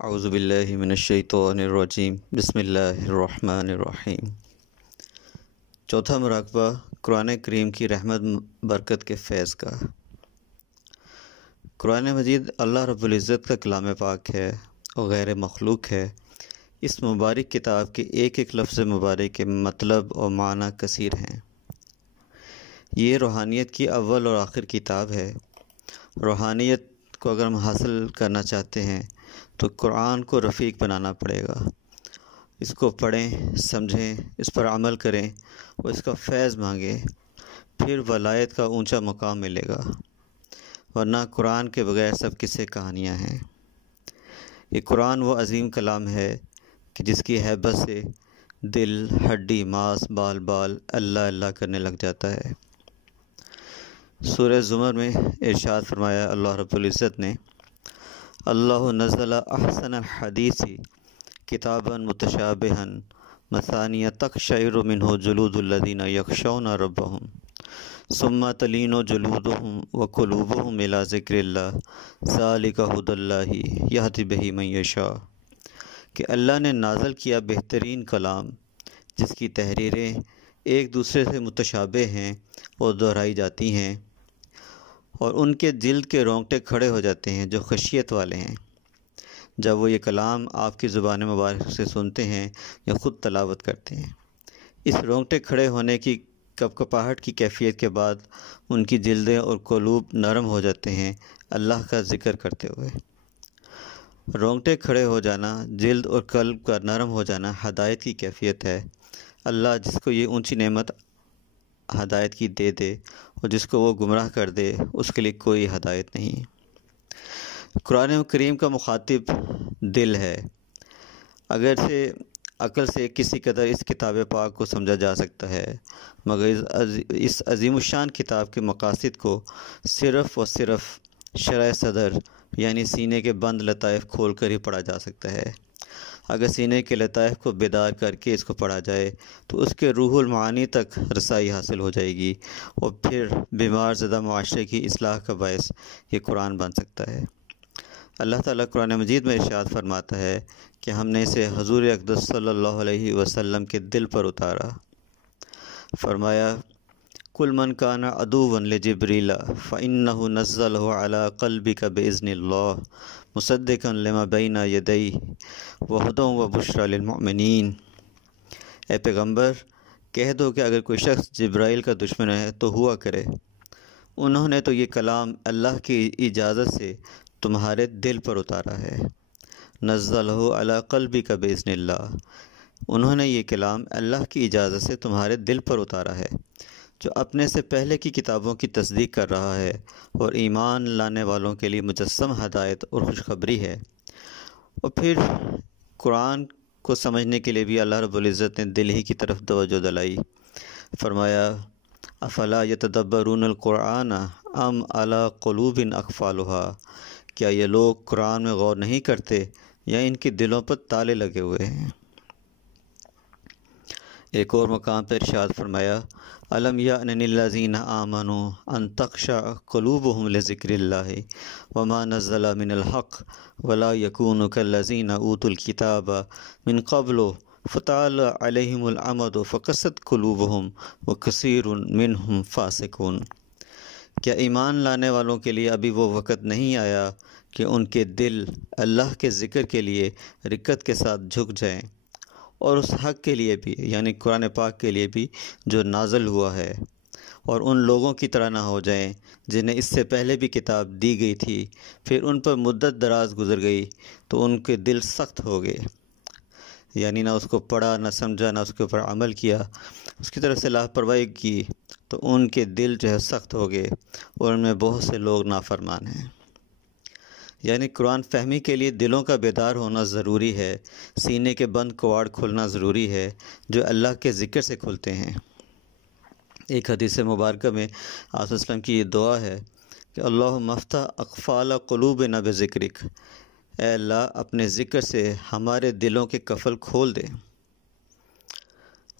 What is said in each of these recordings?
اعوذ باللہ من الشیطان الرجیم بسم اللہ الرحمن الرحیم۔ چوتھا مراقبہ قرآن کریم کی رحمت برکت کے فیض کا۔ قرآن مجید اللہ رب العزت کا کلام پاک ہے اور غیر مخلوق ہے۔ اس مبارک کتاب کے ایک ایک لفظ مبارک کے مطلب اور معنی کثیر ہیں۔ یہ روحانیت کی اول اور آخر کتاب ہے۔ روحانیت کو اگر ہم حاصل کرنا چاہتے ہیں تو قرآن کو رفیق بنانا پڑے گا۔ اس کو پڑھیں، سمجھیں، اس پر عمل کریں اور اس کا فیض مانگیں، پھر ولایت کا اونچا مقام ملے گا، ورنہ قرآن کے بغیر سب قصے کہانیاں ہیں۔ یہ قرآن وہ عظیم کلام ہے کہ جس کی ہیبت سے دل، ہڈی، ماس، بال اللہ اللہ کرنے لگ جاتا ہے۔ سورہ زمر میں ارشاد فرمایا اللہ رب العزت نے، اللہ نزل احسن الحدیث کتابا متشابہا مثانیہ تقشعر منہ جلود الذین یخشون ربہم ثم تلین جلودہم وقلوبہم الی ذکر اللہ ذالک ھدی اللہ یہدی بہ من یشاء، کہ اللہ نے نازل کیا بہترین کلام جس کی تحریریں ایک دوسرے سے متشابہ ہیں اور دہرائی جاتی ہیں، اور ان کے جلد کے رونگٹے کھڑے ہو جاتے ہیں جو خشیت والے ہیں جب وہ یہ کلام آپ کی زبان مبارک سے سنتے ہیں یا خود تلاوت کرتے ہیں۔ اس رونگٹے کھڑے ہونے کی کپکپاہٹ کی کیفیت کے بعد ان کی جلدیں اور قلوب نرم ہو جاتے ہیں اللہ کا ذکر کرتے ہوئے۔ رونگٹے کھڑے ہو جانا، جلد اور قلب کا نرم ہو جانا ہدایت کی کیفیت ہے۔ اللہ جس کو یہ اونچی نعمت ہدایت کی دے دے اور جس کو وہ گمراہ کر دے اس کے لیے کوئی ہدایت نہیں۔ قرآن کریم کا مخاطب دل ہے۔ اگرچہ عقل سے کسی قدر اس کتاب پاک کو سمجھا جا سکتا ہے، مگر اس عظیم الشان کتاب کے مقاصد کو صرف اور صرف شرح صدر یعنی سینے کے بند لطائف کھول کر ہی پڑھا جا سکتا ہے۔ اگر سینے کے لطائف کو بیدار کر کے اس کو پڑھا جائے تو اس کے روح المعانی تک رسائی حاصل ہو جائے گی، اور پھر بیمار زدہ معاشرے کی اصلاح کا باعث یہ قرآن بن سکتا ہے۔ اللہ تعالیٰ قرآن مجید میں ارشاد فرماتا ہے کہ ہم نے اسے حضور اقدس صلی اللہ علیہ وسلم کے دل پر اتارا۔ فرمایا، کل من کان عدوا لجبریل فإنہ نزلہ علی قلبک بإذن اللہ مصدقا لما بین یدیہ وہدی وبشری للمؤمنین۔ اے پیغمبر، کہہ دو کہ اگر کوئی شخص جبرائیل کا دشمن ہے تو ہوا کرے، انہوں نے تو یہ کلام اللہ کی اجازت سے تمہارے دل پر اتارا ہے۔ نزلہ علی قلبک بإذن اللہ، انہوں نے یہ کلام اللہ کی اجازت سے تمہارے دل پر اتارا ہے، جو اپنے سے پہلے کی کتابوں کی تصدیق کر رہا ہے اور ایمان لانے والوں کے لیے مجسم ہدایت اور خوشخبری ہے۔ اور پھر قرآن کو سمجھنے کے لیے بھی اللہ رب العزت نے دل ہی کی طرف توجہ دلائی۔ فرمایا، افلا یتدبرون القرآن ام علی قلوب اقفالها، کیا یہ لوگ قرآن میں غور نہیں کرتے یا ان کے دلوں پر تالے لگے ہوئے ہیں؟ ایک اور مقام پر ارشاد فرمایا، الم یأن للذین آمنوا ان تخشع قلوبهم لذکر اللہ وما نزل من الحق ولا یکونوا کالذین اوتوا الکتاب من قبل فطال علیہم الامد فقست قلوبهم وکثیر منہم فاسقون۔ کیا ایمان لانے والوں کے لیے ابھی وہ وقت نہیں آیا کہ ان کے دل اللہ کے ذکر کے لیے رکت کے ساتھ جھک جائیں، اور اس حق کے لیے بھی یعنی قرآن پاک کے لیے بھی جو نازل ہوا ہے، اور ان لوگوں کی طرح نہ ہو جائیں جنہیں اس سے پہلے بھی کتاب دی گئی تھی، پھر ان پر مدت دراز گزر گئی تو ان کے دل سخت ہو گئے، یعنی نہ اس کو پڑھا، نہ سمجھا، نہ اس کے اوپر عمل کیا، اس کی طرف سے لاپرواہی کی تو ان کے دل جو ہے سخت ہو گئے، اور ان میں بہت سے لوگ نافرمان ہیں۔ یعنی قرآن فہمی کے لیے دلوں کا بیدار ہونا ضروری ہے، سینے کے بند کواڑ کھلنا ضروری ہے جو اللہ کے ذکر سے کھلتے ہیں۔ ایک حدیث مبارکہ میں آپ صلی اللہ علیہ وسلم کی یہ دعا ہے کہ اللہم افتح اقفال قلوبنا بذکرک، اے اللہ اپنے ذکر سے ہمارے دلوں کے قفل کھول دے۔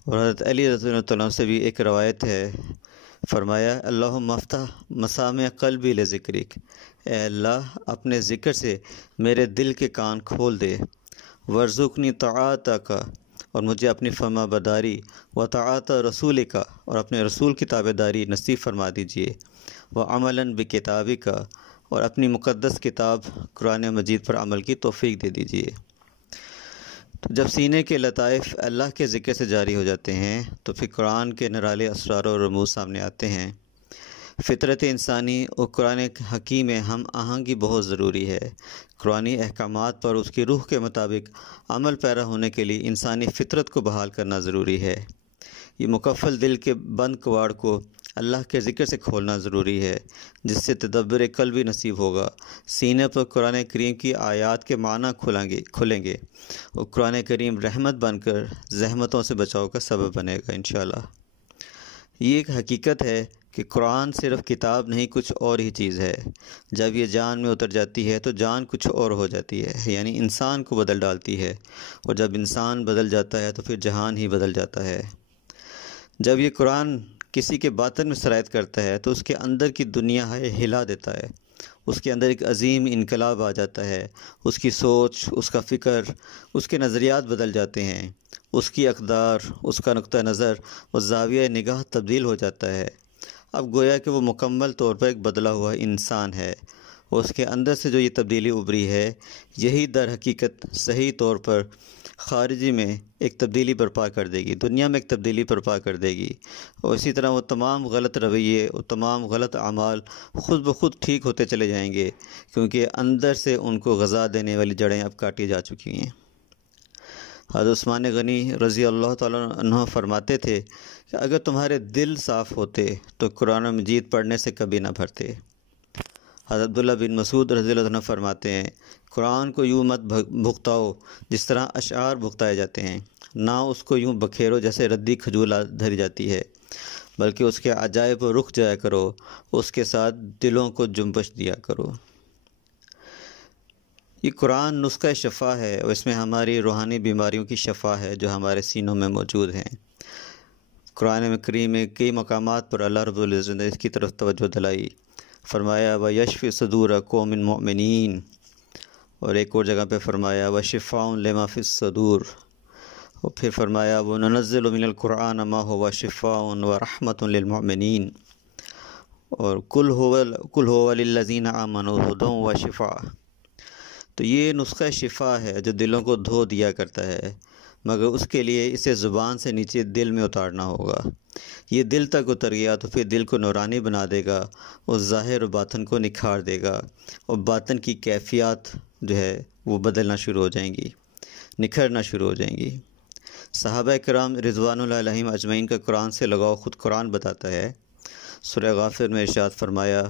اور حضرت علی رضی اللہ عنہ سے بھی ایک روایت ہے، فرمایا اللہم افتح مسامع قلبی لذکرک، اے اللہ اپنے ذکر سے میرے دل کے کان کھول دے، ورزقنی طاعتک، اور مجھے اپنی فرما برداری، و طاعت رسولک، اور اپنے رسول کی تابع داری نصیب فرما دیجیے، و عملاً بکتابک، اور اپنی مقدس کتاب قرآن مجید پر عمل کی توفیق دے دیجیے۔ تو جب سینے کے لطائف اللہ کے ذکر سے جاری ہو جاتے ہیں تو پھر قرآن کے نرالے اسرار و رموز سامنے آتے ہیں۔ فطرت انسانی اور قرآن حکیم میں ہم آہنگی بہت ضروری ہے۔ قرآنی احکامات پر اس کی روح کے مطابق عمل پیرا ہونے کے لیے انسانی فطرت کو بحال کرنا ضروری ہے۔ یہ مکفل دل کے بند کواڑ کو اللہ کے ذکر سے کھولنا ضروری ہے، جس سے تدبر قلبی نصیب ہوگا، سینے پر قرآن کریم کی آیات کے معنی کھلیں گے اور قرآن کریم رحمت بن کر زحمتوں سے بچاؤ کا سبب بنے گا انشاءاللہ۔ یہ ایک حقیقت ہے کہ قرآن صرف کتاب نہیں، کچھ اور ہی چیز ہے۔ جب یہ جان میں اتر جاتی ہے تو جان کچھ اور ہو جاتی ہے، یعنی انسان کو بدل ڈالتی ہے، اور جب انسان بدل جاتا ہے تو پھر جہان ہی بدل جاتا ہے۔ جب یہ قرآن کسی کے باطن میں سرایت کرتا ہے تو اس کے اندر کی دنیا ہلا دیتا ہے، اس کے اندر ایک عظیم انقلاب آ جاتا ہے، اس کی سوچ، اس کا فکر، اس کے نظریات بدل جاتے ہیں، اس کی اقدار، اس کا نقطہ نظر اور زاویہ نگاہ تبدیل ہو جاتا ہے۔ اب گویا کہ وہ مکمل طور پر ایک بدلا ہوا انسان ہے، اور اس کے اندر سے جو یہ تبدیلی ابھری ہے، یہی در حقیقت صحیح طور پر خارجی میں ایک تبدیلی برپا کر دے گی، دنیا میں ایک تبدیلی برپا کر دے گی، اور اسی طرح وہ تمام غلط رویے اور تمام غلط اعمال خود بخود ٹھیک ہوتے چلے جائیں گے، کیونکہ اندر سے ان کو غذا دینے والی جڑیں اب کاٹی جا چکی ہیں۔ حضرت عثمان غنی رضی اللہ تعالیٰ عنہ فرماتے تھے کہ اگر تمہارے دل صاف ہوتے تو قرآن مجید پڑھنے سے کبھی نہ بھرتے۔ حضرت عبداللہ بن مسعود رضی اللہ عنہ فرماتے ہیں قرآن کو یوں مت بھگتاؤ جس طرح اشعار بھگتائے جاتے ہیں، نہ اس کو یوں بکھیرو جیسے ردی کھجور دھری جاتی ہے، بلکہ اس کے عجائب و رخ جایا کرو، اس کے ساتھ دلوں کو جنبش دیا کرو۔ یہ قرآن نسخہ شفا ہے، اور اس میں ہماری روحانی بیماریوں کی شفا ہے جو ہمارے سینوں میں موجود ہیں۔ قرآن کریم میں کئی مقامات پر اللہ رب العزت نے اس کی طرف توجہ دلائی، فرمایا وَيَشْفِ صُدُورَ قَوْمٍ مُؤْمِنِينَ، اور ایک اور جگہ پہ فرمایا وَشِفَاءٌ لِمَا فِي الصُّدُورِ، اور پھر فرمایا وَنُنَزِّلُ مِنَ الْقُرْآنِ مَا هُوَ شِفَاءٌ وَرَحْمَةٌ لِلْمُؤْمِنِينَ، اور قُلْ هُوَ لِلَّذِينَ آمَنُوا هُدًى وَشِفَاءٌ۔ تو یہ نسخہ شفا ہے جو دلوں کو دھو دیا کرتا ہے، مگر اس کے لیے اسے زبان سے نیچے دل میں اتارنا ہوگا۔ یہ دل تک اتر گیا تو پھر دل کو نورانی بنا دے گا، اور ظاہر و باطن کو نکھار دے گا، اور باطن کی کیفیات جو ہے وہ بدلنا شروع ہو جائیں گی، نکھرنا شروع ہو جائیں گی۔ صحابہ کرام رضوان اللہ علیہم اجمعین کا قرآن سے لگاؤ خود قرآن بتاتا ہے۔ سورہ غافر میں ارشاد فرمایا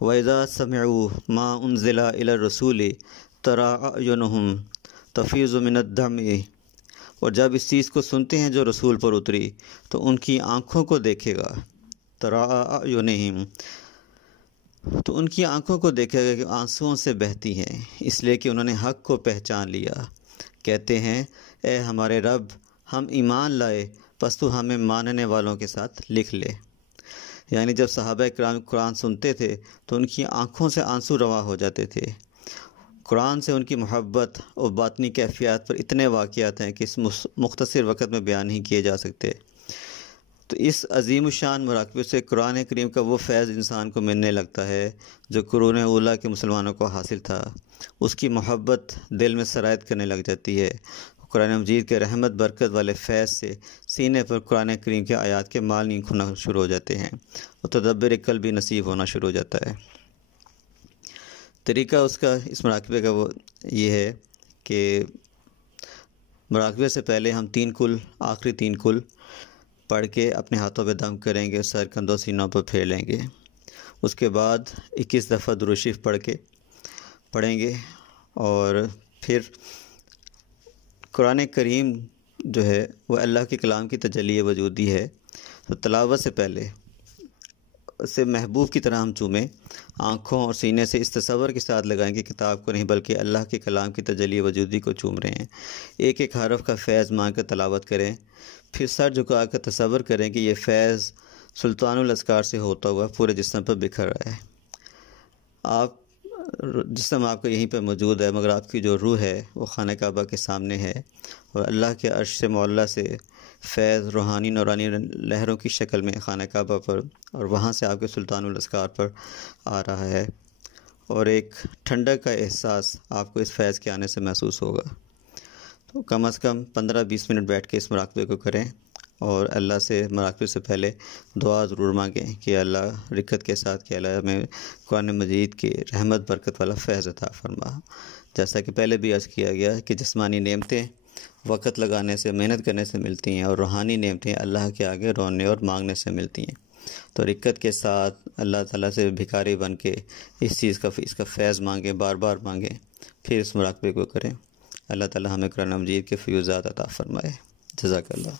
وَإِذَا سَمِعُوا مَا أُنزِلَ إِلَى الرَّسُولِ تَرَىٰ أَعْيُنَهُمْ تَفِيضُ مِنَ الدَّمْعِ، اور جب اس چیز کو سنتے ہیں جو رسول پر اتری تو ان کی آنکھوں کو دیکھے گا، تَرَىٰ أَعْيُنَهُمْ، تو ان کی آنکھوں کو دیکھے گا کہ آنسوؤں سے بہتی ہیں، اس لیے کہ انہوں نے حق کو پہچان لیا۔ کہتے ہیں اے ہمارے رب، ہم ایمان لائے، پس تو ہمیں ماننے والوں کے ساتھ لکھ لے۔ یعنی جب صحابہ کرام قرآن سنتے تھے تو ان کی آنکھوں سے آنسو رواں ہو جاتے تھے۔ قرآن سے ان کی محبت اور باطنی کیفیات پر اتنے واقعات ہیں کہ اس مختصر وقت میں بیان نہیں کیے جا سکتے۔ تو اس عظیم الشان مراقبے سے قرآن کریم کا وہ فیض انسان کو ملنے لگتا ہے جو قرون اولیٰ کے مسلمانوں کو حاصل تھا، اس کی محبت دل میں سرایت کرنے لگ جاتی ہے۔ قرآن مجید کے رحمت برکت والے فیض سے سینے پر قرآن کریم کے آیات کے معنی کھلنا شروع ہو جاتے ہیں، اور تدبر قلبی نصیب ہونا شروع ہو جاتا ہے۔ طریقہ اس مراقبے کا وہ یہ ہے کہ مراقبے سے پہلے ہم 3 کل، آخری 3 کل پڑھ کے اپنے ہاتھوں پہ دم کریں گے، سر کندھوں سینوں پر پھیر لیں گے۔ اس کے بعد 21 دفعہ درود شریف پڑھیں گے، اور پھر قرآن کریم جو ہے وہ اللہ کے کلام کی تجلی وجودی ہے، تو تلاوت سے پہلے اسے محبوب کی طرح ہم چومیں، آنکھوں اور سینے سے اس تصور کے ساتھ لگائیں کہ کتاب کو نہیں بلکہ اللہ کے کلام کی تجلی وجودی کو چوم رہے ہیں۔ ایک ایک حرف کا فیض مانگ کر تلاوت کریں، پھر سر جھکا کر تصور کریں کہ یہ فیض سلطان الاذکار سے ہوتا ہوا پورے جسم پر بکھر رہا ہے۔ جسم آپ کا یہیں پہ موجود ہے، مگر آپ کی جو روح ہے وہ خانہ کعبہ کے سامنے ہے، اور اللہ کے عرش سے معلیٰ سے فیض روحانی نورانی لہروں کی شکل میں خانہ کعبہ پر اور وہاں سے آپ کے سلطان الاذکار پر آ رہا ہے، اور ایک ٹھنڈک کا احساس آپ کو اس فیض کے آنے سے محسوس ہوگا۔ تو کم از کم 15-20 منٹ بیٹھ کے اس مراقبے کو کریں، اور اللہ سے مراقبے سے پہلے دعا ضرور مانگیں کہ اللہ رکت کے ساتھ کہ اللہ ہمیں قرآن مجید کی رحمت برکت والا فیض عطا فرما۔ جیسا کہ پہلے بھی عرض کیا گیا کہ جسمانی نعمتیں وقت لگانے سے، محنت کرنے سے ملتی ہیں، اور روحانی نعمتیں اللہ کے آگے رونے اور مانگنے سے ملتی ہیں۔ تو رکت کے ساتھ اللہ تعالیٰ سے بھکاری بن کے اس کا فیض مانگیں، بار بار مانگیں، پھر اس مراقبے کو کریں۔ اللہ تعالیٰ ہمیں قرآن مجید کے فیوزات عطا فرمائے۔ جزاک اللہ۔